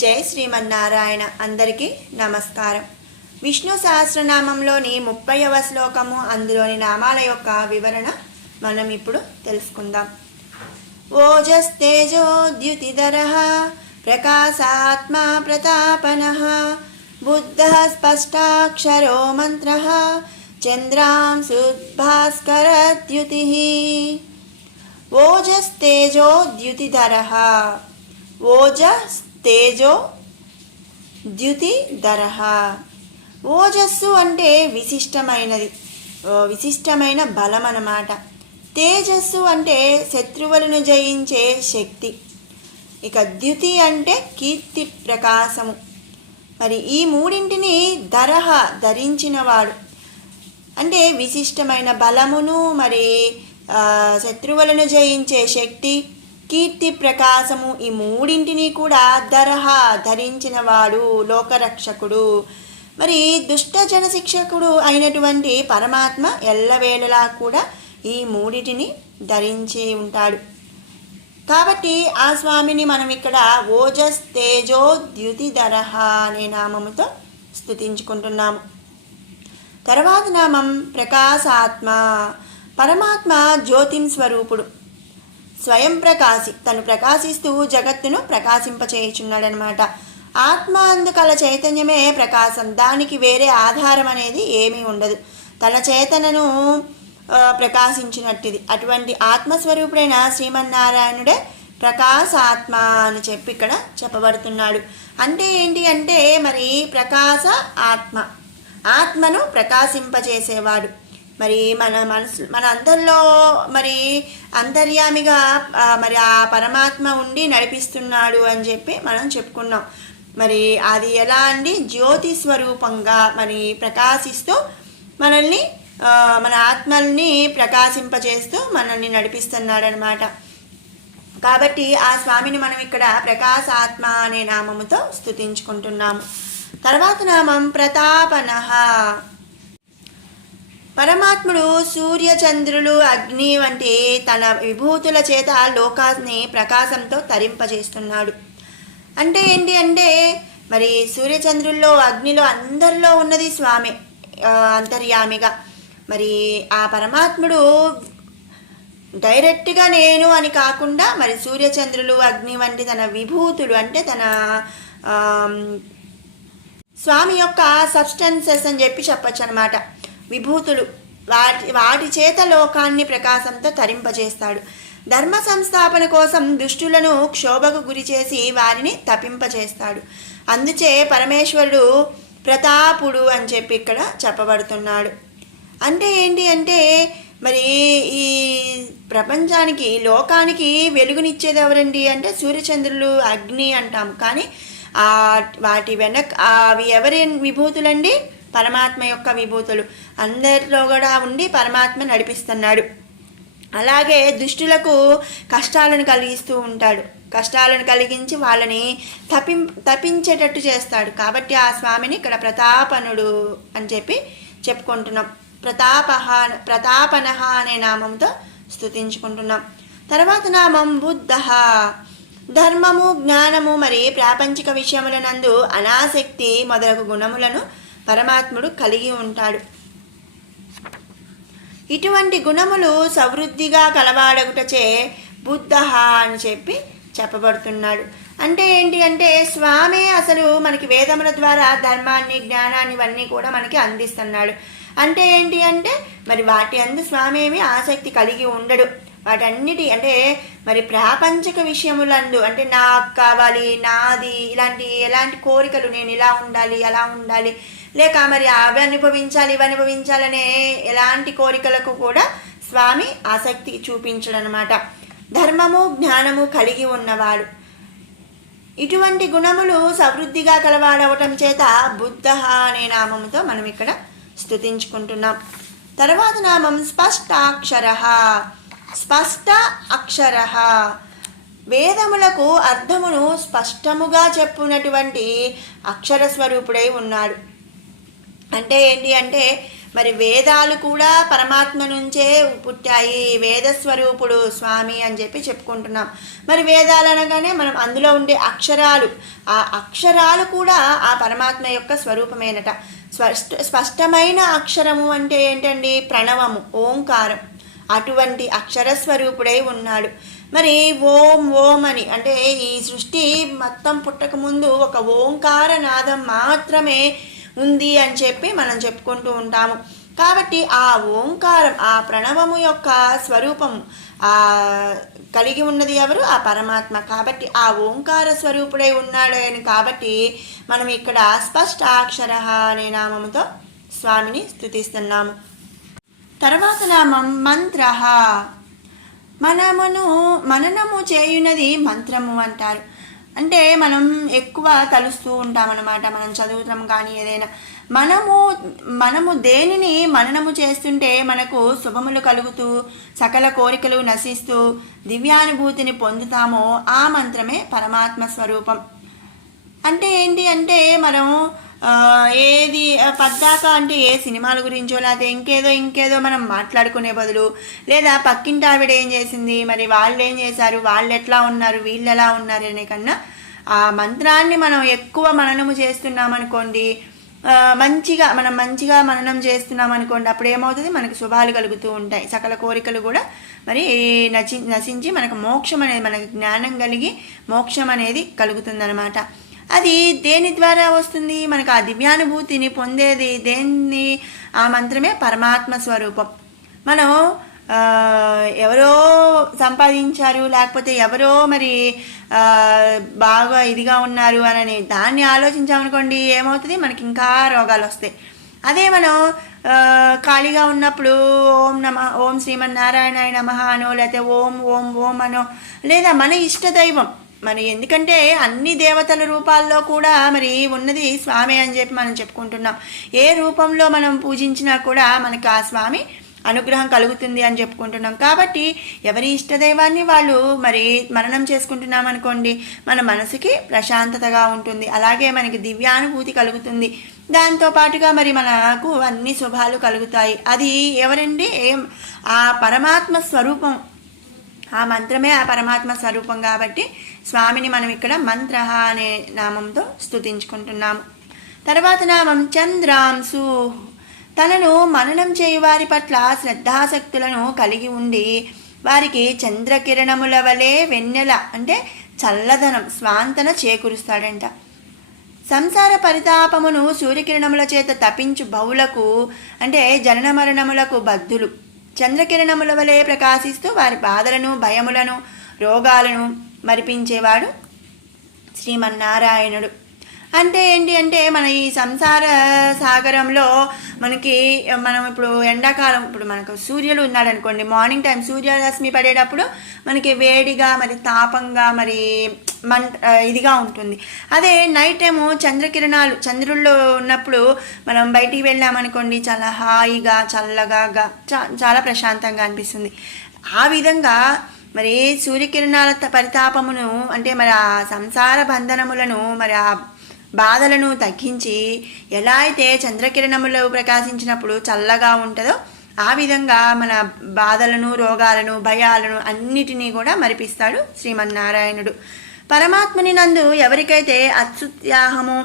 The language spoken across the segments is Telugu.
జై శ్రీమన్నారాయణ. అందరికీ నమస్కారం. విష్ణు సహస్రనామంలోని 30వ శ్లోకము, అందులోని నామాల యొక్క వివరణ మనం ఇప్పుడు తెలుసుకుందాం. ఓజస్తేజోద్యుతిధరః ప్రకాశాత్మా ప్రతాపనః బుద్ధః స్పష్టాక్షరో మంత్రః చంద్రాంశుద్భాస్కరద్యుతిః. ఓజస్తేజోద్యుతిధరః. ఓజస్తేజో ద్యుతిధరః. ఓజస్సు అంటే విశిష్టమైన బలం అన్నమాట. తేజస్సు అంటే శత్రువులను జయించే శక్తి. ఇక ద్యుతి అంటే కీర్తి ప్రకాశము. మరి ఈ మూడింటిని ధరః ధరించినవాడు అంటే విశిష్టమైన బలమును, మరి శత్రువులను జయించే శక్తి, కీర్తి ప్రకాశము, ఈ మూడింటిని కూడా ధరః ధరించినవాడు లోకరక్షకుడు. మరి దుష్ట జనశిక్షకుడు అయినటువంటి పరమాత్మ ఎల్లవేళలా కూడా ఈ మూడిటిని ధరించి ఉంటాడు. కాబట్టి ఆ స్వామిని మనం ఇక్కడ ఓజస్తేజో ద్యుతిధరః అనే నామముతో స్తుతించుకుంటున్నాము. తర్వాత నామం ప్రకాశాత్మ. పరమాత్మ జ్యోతిం స్వరూపుడు, స్వయం ప్రకాశి, తను ప్రకాశిస్తూ జగత్తును ప్రకాశింపచేయుచున్నాడనమాట. ఆత్మ అందుకల చైతన్యమే ప్రకాశం, దానికి వేరే ఆధారం అనేది ఏమీ ఉండదు. తన చేతనను ప్రకాశించినట్టిది. అటువంటి ఆత్మస్వరూపుడైన శ్రీమన్నారాయణుడే ప్రకాశాత్మ అని చెప్పి ఇక్కడ చెప్పబడుతున్నాడు. అంటే ఏంటి అంటే మరి ప్రకాశ ఆత్మ, ఆత్మను ప్రకాశింపచేసేవాడు. మరి మన అందరిలో మరి అంతర్యామిగా మరి ఆ పరమాత్మ ఉండి నడిపిస్తున్నాడు అని చెప్పి మనం చెప్పుకున్నాం. మరి అది ఎలా అండి? జ్యోతి స్వరూపంగా మరి ప్రకాశిస్తూ మనల్ని, మన ఆత్మల్ని ప్రకాశింపజేస్తూ మనల్ని నడిపిస్తున్నాడు అనమాట. కాబట్టి ఆ స్వామిని మనం ఇక్కడ ప్రకాశాత్మ అనే నామముతో స్తుతించుకుంటున్నాము. తర్వాత నామం ప్రతాపనః. పరమాత్ముడు సూర్యచంద్రులు, అగ్ని వంటి తన విభూతుల చేత లోకాన్ని ప్రకాశంతో తరింపజేస్తున్నాడు. అంటే ఏంటి అంటే మరి సూర్యచంద్రుల్లో, అగ్నిలో అందరిలో ఉన్నది స్వామి అంతర్యామిగా. మరి ఆ పరమాత్ముడు డైరెక్ట్గా నేను అని కాకుండా మరి సూర్యచంద్రులు, అగ్ని వంటి తన విభూతులు అంటే తన స్వామి యొక్క సబ్స్టెన్సెస్ అని చెప్పి చెప్పచ్చు అనమాట. విభూతులు, వాటి చేత లోకాన్ని ప్రకాశంతో తరింపజేస్తాడు. ధర్మ సంస్థాపన కోసం దుష్టులను క్షోభకు గురి చేసి వారిని తపింపజేస్తాడు. అందుచే పరమేశ్వరుడు ప్రతాపుడు అని చెప్పి ఇక్కడ చెప్పబడుతున్నాడు. అంటే ఏంటి అంటే మరి ఈ ప్రపంచానికి, లోకానికి వెలుగునిచ్చేది ఎవరండి అంటే సూర్యచంద్రులు, అగ్ని అంటాం. కానీ వాటి వెనక అవి ఎవరి విభూతులండి? పరమాత్మ యొక్క విభూతులు. అందరిలో కూడా ఉండి పరమాత్మ నడిపిస్తున్నాడు. అలాగే దుష్టులకు కష్టాలను కలిగిస్తూ ఉంటాడు. కష్టాలను కలిగించి వాళ్ళని తపించేటట్టు చేస్తాడు. కాబట్టి ఆ స్వామిని ఇక్కడ ప్రతాపనుడు అని చెప్పి చెప్పుకుంటున్నాం. ప్రతాపనః అనే నామంతో స్తుతించుకుంటున్నాం. తర్వాత నామం బుద్ధః. ధర్మము, జ్ఞానము, మరి ప్రాపంచిక విషయముల నందు అనాసక్తి మొదలగు గుణములను పరమాత్ముడు కలిగి ఉంటాడు. ఇటువంటి గుణములు సమృద్ధిగా కలవాడగుటచే బుద్ధః అని చెప్పి చెప్పబడుతున్నాడు. అంటే ఏంటి అంటే స్వామి అసలు మనకి వేదముల ద్వారా ధర్మాన్ని, జ్ఞానాన్ని ఇవన్నీ కూడా మనకి అందిస్తున్నాడు. అంటే ఏంటి అంటే మరి వాటి అందు స్వామి ఏమి ఆసక్తి కలిగి ఉండడు. వాటన్నిటి అంటే మరి ప్రాపంచిక విషయములందు అంటే నాకు కావాలి, నాది, ఎలాంటి కోరికలు, నేను ఇలా ఉండాలి, అలా ఉండాలి, లేక మరి అవి అనుభవించాలి, ఇవి అనుభవించాలనే ఎలాంటి కోరికలకు కూడా స్వామి ఆసక్తి చూపించడనమాట. ధర్మము, జ్ఞానము కలిగి ఉన్నవాడు. ఇటువంటి గుణములు సమృద్ధిగా కలవాడవటం చేత బుద్ధః అనే నామముతో మనం ఇక్కడ స్తుతించుకుంటున్నాం. తర్వాత నామం స్పష్టాక్షరః. స్పష్ట అక్షరః. వేదములకు అర్థమును స్పష్టముగా చెప్పునటువంటి అక్షర స్వరూపుడై ఉన్నాడు. అంటే ఏంటి అంటే మరి వేదాలు కూడా పరమాత్మ నుంచే పుట్టాయి, వేదస్వరూపుడు స్వామి అని చెప్పి చెప్పుకుంటున్నాం. మరి వేదాలు అనగానే మనం అందులో ఉండే అక్షరాలు, ఆ అక్షరాలు కూడా ఆ పరమాత్మ యొక్క స్వరూపమేనట. స్పష్టమైన అక్షరము అంటే ఏంటండి? ప్రణవము, ఓంకారం. అటువంటి అక్షర స్వరూపుడై ఉన్నాడు. మరి ఓం ఓం అని అంటే ఈ సృష్టి మొత్తం పుట్టక ముందు ఒక ఓంకార నాదం మాత్రమే ఉంది అని చెప్పి మనం చెప్పుకుంటూ ఉంటాము. కాబట్టి ఆ ఓంకారం, ఆ ప్రణవము యొక్క స్వరూపము కలిగి ఉన్నది ఎవరు? ఆ పరమాత్మ. కాబట్టి ఆ ఓంకార స్వరూపుడై ఉన్నాడు అని కాబట్టి మనం ఇక్కడ స్పష్టాక్షర అనే నామముతో స్వామిని స్తుతిస్తున్నాము. తర్వాత నామం మంత్ర. మననము చేయునది మంత్రము అంటారు. అంటే మనం ఎక్కువ తలుస్తూ ఉంటామన్నమాట, మనం చదువుతాం కానీ ఏదైనా. మనము దేనిని మననము చేస్తుంటే మనకు శుభములు కలుగుతూ సకల కోరికలు నశిస్తూ దివ్యానుభూతిని పొందుతామో ఆ మంత్రమే పరమాత్మ స్వరూపం. అంటే ఏంటి అంటే మనం ఏది పద్దాక అంటే ఏ సినిమాల గురించో లేకపోతే ఇంకేదో మనం మాట్లాడుకునే బదులు, లేదా పక్కింటి ఆవిడ ఏం చేసింది, మరి వాళ్ళు ఏం చేశారు, వాళ్ళు ఎట్లా ఉన్నారు, వీళ్ళు ఎలా ఉన్నారు అనే కన్నా ఆ మంత్రాన్ని మనం ఎక్కువ మననము చేస్తున్నామనుకోండి, మనం మంచిగా మననం చేస్తున్నాం అనుకోండి, అప్పుడు ఏమవుతుంది? మనకు శుభాలు కలుగుతూ ఉంటాయి, సకల కోరికలు కూడా మరి నశించి మనకు మోక్షం అనేది, మనకు జ్ఞానం కలిగి మోక్షం అనేది కలుగుతుందన్నమాట. అది దేని ద్వారా వస్తుంది? మనకు ఆ దివ్యానుభూతిని పొందేది దేన్ని? ఆ మంత్రమే పరమాత్మ స్వరూపం. మనం ఎవరో సంపాదించారు, లేకపోతే ఎవరో మరి బాగా ఇదిగా ఉన్నారు అని దాన్ని ఆలోచించామనుకోండి, ఏమవుతుంది? మనకి ఇంకా రోగాలు వస్తాయి. అదే మనం ఖాళీగా ఉన్నప్పుడు ఓం శ్రీమన్నారాయణాయ నమః అనో, లేకపోతే ఓం ఓం ఓం అనో, లేదా మన ఇష్టదైవం, మరి ఎందుకంటే అన్ని దేవతల రూపాల్లో కూడా మరి ఉన్నది స్వామి అని చెప్పి మనం చెప్పుకుంటున్నాం. ఏ రూపంలో మనం పూజించినా కూడా మనకి ఆ స్వామి అనుగ్రహం కలుగుతుంది అని చెప్పుకుంటున్నాం. కాబట్టి ఎవరి ఇష్టదైవాన్ని వాళ్ళు మరి మననం చేసుకుంటున్నాం అనుకోండి, మన మనసుకి ప్రశాంతతగా ఉంటుంది, అలాగే మనకి దివ్యానుభూతి కలుగుతుంది. దాంతోపాటుగా మరి మనకు అన్ని శుభాలు కలుగుతాయి. అది ఎవరండి? ఆ పరమాత్మ స్వరూపం. ఆ మంత్రమే ఆ పరమాత్మ స్వరూపం. కాబట్టి స్వామిని మనం ఇక్కడ మంత్ర అనే నామంతో స్తుతించుకుంటున్నాము. తర్వాత నామం చంద్రాంశు. తనను మననం చేయువారి పట్ల శ్రద్ధాశక్తులను కలిగి ఉండి వారికి చంద్రకిరణముల వలె వెన్నెల అంటే చల్లదనం, స్వాంతన చేకూరుస్తాడంట. సంసార పరితాపమును సూర్యకిరణముల చేత తపించు బహులకు అంటే జనన మరణములకు బద్ధులు చంద్రకిరణముల వలె ప్రకాశిస్తూ వారి బాధలను, భయములను, రోగాలను మరిపించేవాడు శ్రీమన్నారాయణుడు. అంటే ఏంటి అంటే మన ఈ సంసార సాగరంలో మనం ఇప్పుడు ఎండాకాలం, ఇప్పుడు మనకు సూర్యుడు ఉన్నాడు అనుకోండి, మార్నింగ్ టైం సూర్యరశ్మి పడేటప్పుడు మనకి వేడిగా మరి తాపంగా మరి ఇదిగా ఉంటుంది. అదే నైట్ టైము చంద్రుల్లో ఉన్నప్పుడు మనం బయటికి వెళ్ళామనుకోండి, చాలా హాయిగా చల్లగా చాలా ప్రశాంతంగా అనిపిస్తుంది. ఆ విధంగా మరి సూర్యకిరణాల పరితాపమును అంటే మరి ఆ సంసార బంధనములను మరి ఆ బాధలను తగ్గించి ఎలా అయితే చంద్రకిరణములు ప్రకాశించినప్పుడు చల్లగా ఉంటుందో ఆ విధంగా మన బాధలను, రోగాలను, భయాలను అన్నిటినీ కూడా మరిపిస్తాడు శ్రీమన్నారాయణుడు. పరమాత్ముని నందు ఎవరికైతే అత్యుత్సాహము,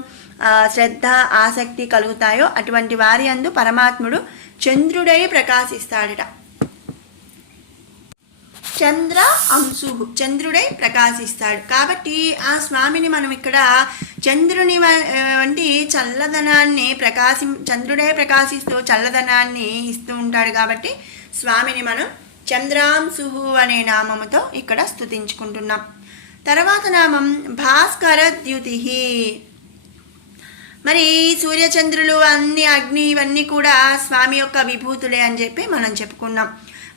శ్రద్ధ, ఆసక్తి కలుగుతాయో అటువంటి వారి యందు పరమాత్ముడు చంద్రుడై ప్రకాశిస్తాడట. చంద్ర అంశు, చంద్రుడై ప్రకాశిస్తాడు. కాబట్టి ఆ స్వామిని మనం ఇక్కడ చంద్రుని వంటి చల్లదనాన్ని చంద్రుడే ప్రకాశిస్తూ చల్లదనాన్ని ఇస్తూ ఉంటాడు. కాబట్టి స్వామిని మనం చంద్రాంశు అనే నామముతో ఇక్కడ స్తుతించుకుంటున్నాం. తర్వాత నామం భాస్కర ద్యుతి. మరి సూర్యచంద్రులు అన్ని అగ్ని ఇవన్నీ కూడా స్వామి యొక్క విభూతులే అని చెప్పి మనం చెప్పుకున్నాం.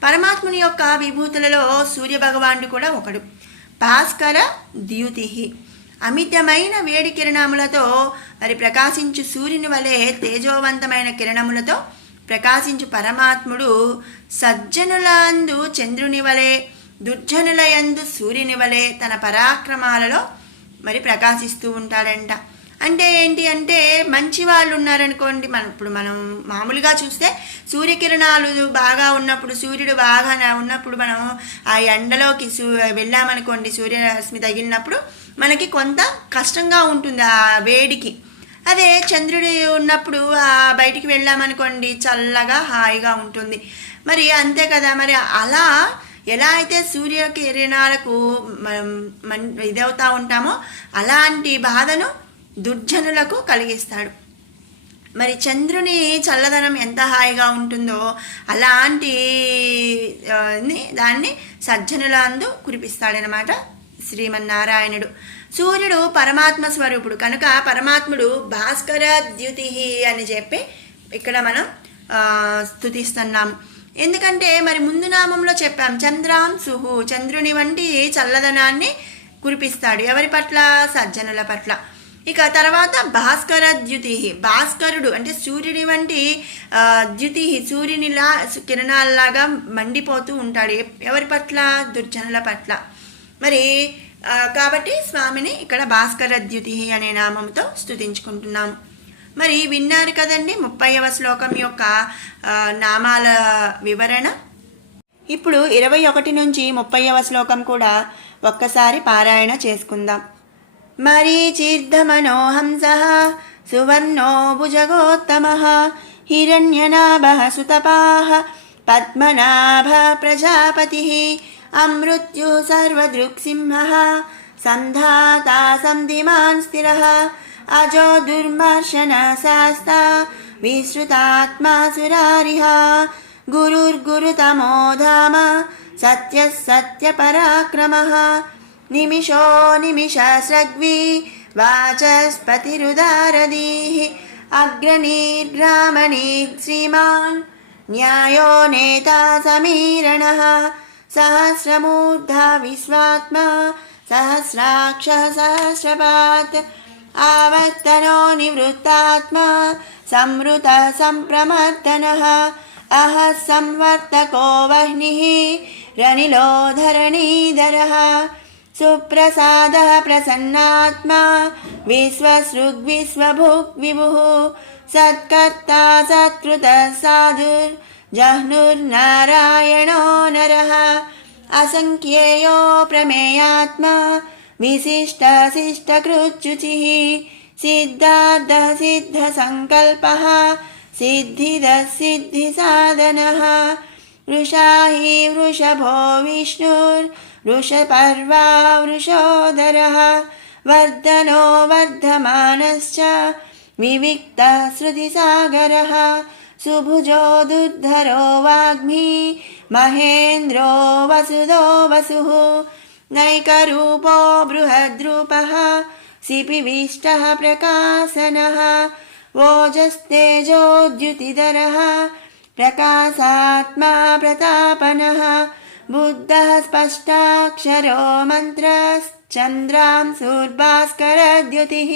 పరమాత్ముని యొక్క విభూతులలో సూర్య భగవానుడు కూడా ఒకడు. భాస్కర ద్యుతి, అమితమైన వేడి కిరణములతో మరి ప్రకాశించు సూర్యుని వలె తేజోవంతమైన కిరణములతో ప్రకాశించు పరమాత్ముడు సజ్జనులందు చంద్రుని వలె, దుర్జనుల యందు సూర్యుని వలె తన పరాక్రమాలలో మరి ప్రకాశిస్తూ ఉంటాడంట. అంటే ఏంటి అంటే మంచి వాళ్ళు ఉన్నారనుకోండి, మనం మామూలుగా చూస్తే సూర్యకిరణాలు బాగా ఉన్నప్పుడు, సూర్యుడు బాగా ఉన్నప్పుడు మనం ఆ ఎండలోకి వెళ్ళామనుకోండి, సూర్యరశ్మి తగిలినప్పుడు మనకి కొంత కష్టంగా ఉంటుంది ఆ వేడికి. అదే చంద్రుడు ఉన్నప్పుడు బయటికి వెళ్ళామనుకోండి చల్లగా హాయిగా ఉంటుంది. మరి అంతే కదా, మరి అలా ఎలా అయితే సూర్యకిరణాలకు ఇదవుతూ ఉంటామో అలాంటి బాధను దుర్జనులకు కలిగిస్తాడు. మరి చంద్రుని చల్లదనం ఎంత హాయిగా ఉంటుందో అలాంటి దాన్ని సజ్జనుల అందు కురిపిస్తాడనమాట శ్రీమన్నారాయణుడు. సూర్యుడు పరమాత్మ స్వరూపుడు కనుక పరమాత్ముడు భాస్కర ద్యుతి అని చెప్పి ఇక్కడ మనం స్తుతిస్తున్నాము. ఎందుకంటే మరి ముందు నామంలో చెప్పాం చంద్రాంశుః, చంద్రుని వంటి చల్లదనాన్ని కురిపిస్తాడు. ఎవరి పట్ల? సజ్జనుల పట్ల. ఇక తర్వాత భాస్కర ద్యుతి, భాస్కరుడు అంటే సూర్యుని వంటి ద్యుతి, సూర్యునిలా కిరణాలలాగా మండిపోతూ ఉంటాడు. ఎవరి పట్ల? దుర్జనుల పట్ల. మరి కాబట్టి స్వామిని ఇక్కడ భాస్కర ద్యుతి అనే నామంతో స్తుతించుకుంటున్నాము. మరి విన్నారు కదండి 30వ శ్లోకం యొక్క నామాల వివరణ. ఇప్పుడు 21 నుంచి 30వ శ్లోకం కూడా ఒక్కసారి పారాయణ చేసుకుందాం. మరీచిర్ధమనోహంసః సువర్ణో భుజగోత్తమః హిరణ్యనాభః సుతపాః పద్మనాభ ప్రజాపతిః అమృత్యు సర్వదృక్సింహః సంధాతా సంధిమాన్ స్థిరః అజో దుర్మర్శన శాస్తా విశ్రుతాత్మా సురారిః గురుర్గురుతమో ధామ సత్యః సత్యపరాక్రమః నిమిషో నిమిషస్రగ్వి వాచస్పతిరుదారదీః అగ్రనీర్గ్రామణీర్ శ్రీమాన్ న్యాయో నేతా సమీరణః సహస్రమూర్ధా విశ్వాత్మా సహస్రాక్ష సహస్రపాత్ ఆవర్తనో నివృత్తాత్మా సంవృత సంప్రమర్దనః అహ సంవర్తకో వహ్నిః రనిలో ధరణీధరః సుప్రసాదః ప్రసన్నాత్మా విశ్వసృగ్విశ్వభుక్ విభుః సత్కర్తా సత్కృతః సాధుర్ జహ్నుర్నారాయణో నరః అసంఖ్యేయో ప్రమేయాత్మా విశిష్టశిష్టకృచ్యుచిః సిద్ధార్థः సిద్ధసంకల్పः సిద్ధిదः సిద్ధిసాధనः వృషా హి వృషభో విష్ణుర్ వృషపర్వా వృషోదరः వర్ధనో వర్ధమానశ్చ వివిక్తः శృతిసాగరः సుభుజో దుర్ధరో వాగ్మీ మహేంద్రో వసుదో వసుః నైకరూపో బృహద్రూపः సిపివిష్టः ప్రకాశనः ఓజస్తేజోద్యుతిధరः ప్రకాశాత్మా ప్రతాపనः బుద్ధः స్పష్టాక్షరో మంత్రశ్చంద్రాంశుర్భాస్కరద్యుతిः.